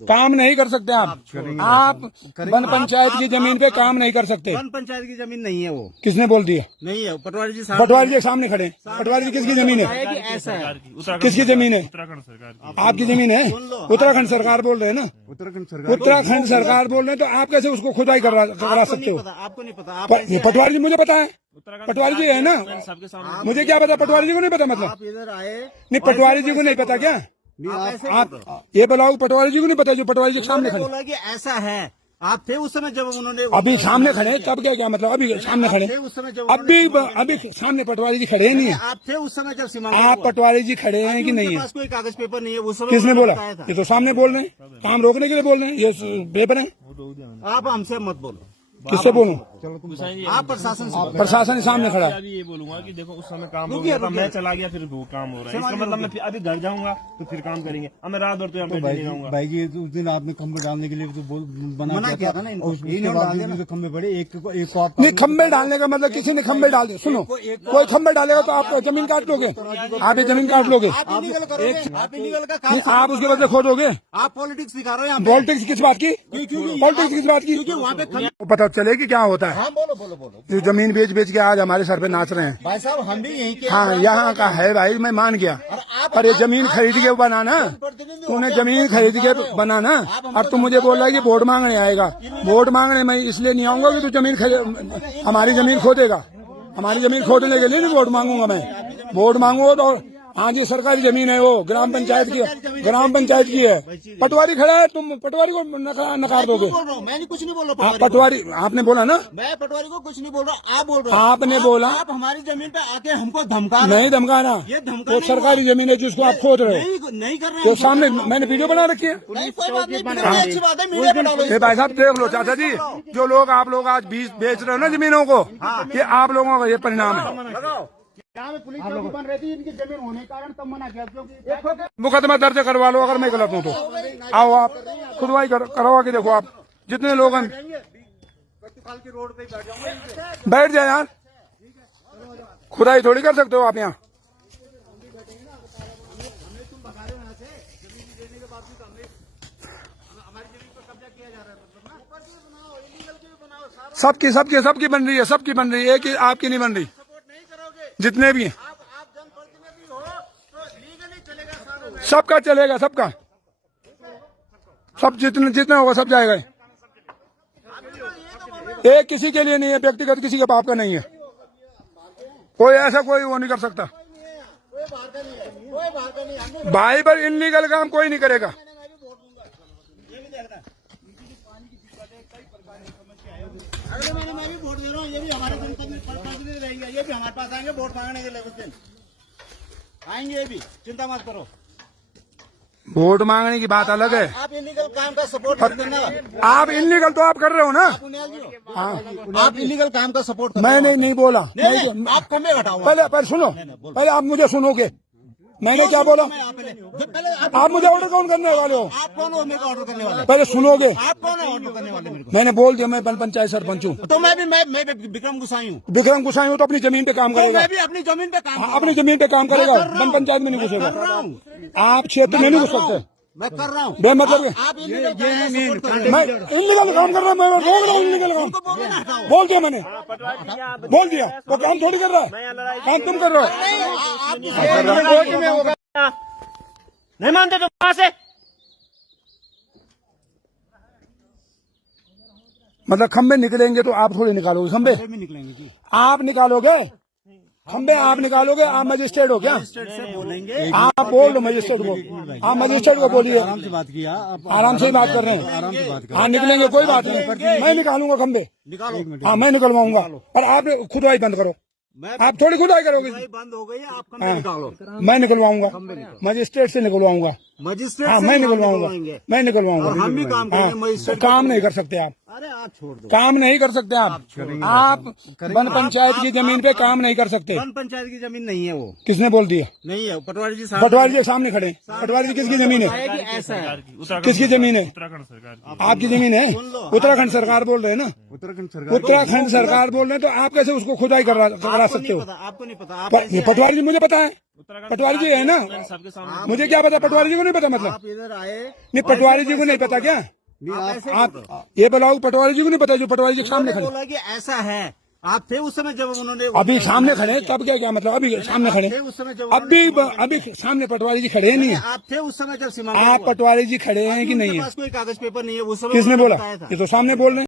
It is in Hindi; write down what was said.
काम नहीं कर सकते आप वन पंचायत की जमीन पे काम नहीं कर सकते। वन पंचायत की जमीन नहीं है वो। किसने बोल दिया? नहीं है, पटवारी जी साहब। पटवारी जी के सामने खड़े। पटवारी जी किसकी जमीन है? ऐसा है। किसकी जमीन है? उत्तराखंड सरकार की। आपकी जमीन है? उत्तराखंड सरकार बोल रहे हैं ना? उत्तराखंड सरकार बोल रहे हैं, तो आप कैसे उसको खुदाई करा सकते हो? आपको नहीं पता। पटवारी जी मुझे पता है, पटवारी जी है ना, मुझे क्या पता? पटवारी जी को नहीं पता? मतलब आप इधर आए नहीं, पटवारी जी को नहीं पता क्या? आप ये बताओ, पटवारी जी को नहीं पता जो पटवारी जी के सामने खड़े? बोला कि ऐसा है। आप थे उस समय जब उन्होंने अभी सामने खड़े, तब क्या मतलब? अभी सामने खड़े, उस समय जब अभी सामने पटवारी जी खड़े नहीं है। आप थे उस समय जब सीमा आप पटवारी जी खड़े हैं कि नहीं है? पास कोई कागज पेपर नहीं है उस समय। किसने बोला? बताया था। ये तो सामने बोल रहे हैं, काम रोकने के लिए बोल रहे हैं, ये पेपर है। आप हमसे मत बोलो। किससे बोलूं? आप प्रशासन से प्रशासन सामने खड़ा। अभी ये बोलूंगा कि देखो उस समय काम हो गया था, मैं चला गया, फिर वो काम हो रहा है। इसका मतलब मैं अभी घर जाऊंगा तो फिर काम करेंगे। अब मैं रात भर तो यहाँ पे नहीं रहूंगा। भाई जी उस दिन आपने खंबे डालने के लिए तो मना किया था ना इनको। उसके बाद भी खंबे पड़े, एक को आप नहीं, खंबे डालने का मतलब किसी ने खंबे डाल दिए। सुनो, कोई खंबे डालेगा तो आप जमीन काट लोगे, आप ये जमीन काट लोगे, आप इलीगल करोगे। आप इलीगल का काम आप उसके बदले खोदोगे। आप पॉलिटिक्स दिखा रहे हो यहाँ पे। पॉलिटिक्स किस बात की? पॉलिटिक्स किस बात की? वहाँ पे पता चलेगी क्या होता है। हाँ बोलो बोलो बोलो। जो जमीन बेच बेच के आज हमारे सर पे नाच रहे हैं। भाई साहब हम भी यहीं के। हाँ, यहाँ का है भाई, मैं मान गया। पर ये जमीन खरीद के बनाना, तूने जमीन खरीद के बनाना, और तू मुझे बोल रहा है कि वोट मांगने आएगा। वोट मांगने मैं इसलिए नहीं आऊंगा कि तू हमारी जमीन खोदेगा। हमारी जमीन खोदने के लिए नहीं वोट मांगूंगा मैं। वोट मांगूंगा तो हाँ जी, सरकारी जमीन है, वो ग्राम पंचायत की है। पटवारी खड़ा है, तुम पटवारी को नकार दोगे? मैं कुछ नहीं बोल रहा। पटवारी आपने बोला ना? मैं पटवारी को कुछ नहीं बोल रहा। आप बोल रहे हो। आपने बोला आप हमारी जमीन पे आके हमको धमका। नहीं धमकाना, ये धमका वो सरकारी जमीन है जिसको आप खोद रहे हो। नहीं कर रहे तो सामने मैंने वीडियो बना रखी है। नहीं कोई बात नहीं, अच्छी बात है। मीडिया पे डालो। ये भाई साहब देख लो चाचा जी, जो लोग आप लोग आज बीज बेच रहे हो ना जमीनों को, ये आप लोगों का ये परिणाम है। पुलिस बन रही थी इनकी जमीन होने के कारण तब मना किया, क्योंकि मुकदमा दर्ज करवा लो अगर मैं गलत हूँ तो। आओ आप खुदवाई करवा के देखो, आप जितने लोग हैं रोड पे बैठ जाए यार, खुदाई थोड़ी कर सकते हो आप यहाँ। सबकी बन रही है, सबकी बन रही है, एक ही आपकी नहीं बन रही। जितने भी हैं आप जनप्रतिनिधि हो तो लीगली चलेगा सारा। सबका चलेगा, सबका सब जितना होगा सब जाएगा। एक किसी के लिए नहीं है, व्यक्तिगत किसी के बाप का नहीं है। कोई ऐसा कोई वो नहीं कर सकता। कोई बात नहीं। भाई पर इलीगल काम कोई नहीं करेगा। अगले महीने मैं भी वोट दे रहा हूँ। ये भी हमारे जनप्रतिनिधि रहेंगे, ये भी हमारे पास आएंगे वोट मांगने के लिए। उस दिन आएंगे, ये भी चिंता मत करो। वोट मांगने की बात अलग है। आप इलीगल काम का सपोर्ट करते हैं ना। आप इलीगल तो आप कर रहे हो ना? हाँ, आप इलीगल काम का सपोर्ट करते मैंने नहीं बोला। नहीं, आप कमे हटाओ। पहले सुनो, पहले आप मुझे सुनोगे। मैंने क्या बोला? आप मुझे ऑर्डर कौन करने वाले हो? आप कौन हो मेरे को ऑर्डर करने वाले? पहले सुनोगे। आप कौन है ऑर्डर करने वाले मेरे को? मैंने बोल दिया मैं पंचायत सरपंच हूँ। तो मैं विक्रम गुसाई हूँ। विक्रम गुसाई हूँ तो अपनी जमीन पे काम तो करेगा। मैं भी अपनी जमीन पे काम अपनी जमीन पे काम करेगा, वन पंचायत में नहीं घुसेगा। आप क्षेत्र में नहीं घुस सकते। मैं कर रहा हूँ। बेमतलब आप इलीगल काम का सपोर्ट कर रहे हो। मैं इलीगल काम कर रहा हूँ, मैं रोक रहा हूँ इलीगल काम। बोल दिया मैंने, बोल दिया। वो काम थोड़ी कर रहा है, काम तुम कर रहे हो। नहीं मानते तो वहां से मतलब खंबे निकलेंगे तो आप थोड़ी निकालोगे खंबे? निकलेंगे जी। आप निकालोगे खंबे, आप निकालोगे? आप मजिस्ट्रेट हो क्या? बोलेंगे आप बोल दो मजिस्ट्रेट को, आप मजिस्ट्रेट को बोलिए। आराम से बात किया, आप आराम से ही बात कर रहे हैं। आराम से बात कर। हाँ निकलेंगे, कोई बात नहीं, मैं निकालूंगा खंबे। निकालो। हाँ मैं निकलवाऊंगा, और आप खुदवाई बंद करो। आप थोड़ी खुदाई करोगे। बंद हो गई, आप खंबे निकालो। मैं निकलवाऊंगा, मजिस्ट्रेट से निकलवाऊंगा। मजिस्ट्रेट हाँ से मैं हम निकलवाऊंगा, निकलवाएंगे। मैं निकलवाऊंगा। और हम भी काम करेंगे, हाँ, मजिस्ट्रेट काम नहीं कर सकते आप। अरे आप छोड़ दो। काम नहीं कर सकते आप वन पंचायत की जमीन पे काम नहीं कर सकते। वन पंचायत की जमीन नहीं है वो। किसने बोल दिया? नहीं है, पटवारी जी साहब। पटवारी जी सामने खड़े। पटवारी जी किसकी जमीन है? ऐसा है। किसकी जमीन है? उत्तराखंड सरकार की। आपकी जमीन है? उत्तराखंड सरकार बोल रहे हैं ना? उत्तराखंड सरकार उत्तराखंड सरकार बोल रहे हैं, तो आप कैसे उसको खुदाई करा सकते हो? आपको नहीं पता। आप ऐसे पटवारी जी मुझे पता है, पटवारी जी है ना, सबके सामने मुझे क्या पता, पटवारी जी को नहीं पता मतलब? आप इधर आए। नहीं, पटवारी जी को नहीं पता क्या? आप ये बताओ, पटवारी जी को नहीं पता जो पटवारी जी के सामने खड़े? बोला कि ऐसा है। आप थे उस समय जब उन्होंने अभी सामने खड़े तब क्या मतलब? अभी सामने खड़े, थे उस समय जब अभी सामने पटवारी जी खड़े नहीं है? आप थे उस समय जब सीमांकन आप हुआ। पटवारी जी खड़े हैं कि उनके नहीं है? पास कोई कागज पेपर नहीं है उस समय। किसने उन्होंने बोला? बताया था। ये तो सामने बोल रहे हैं।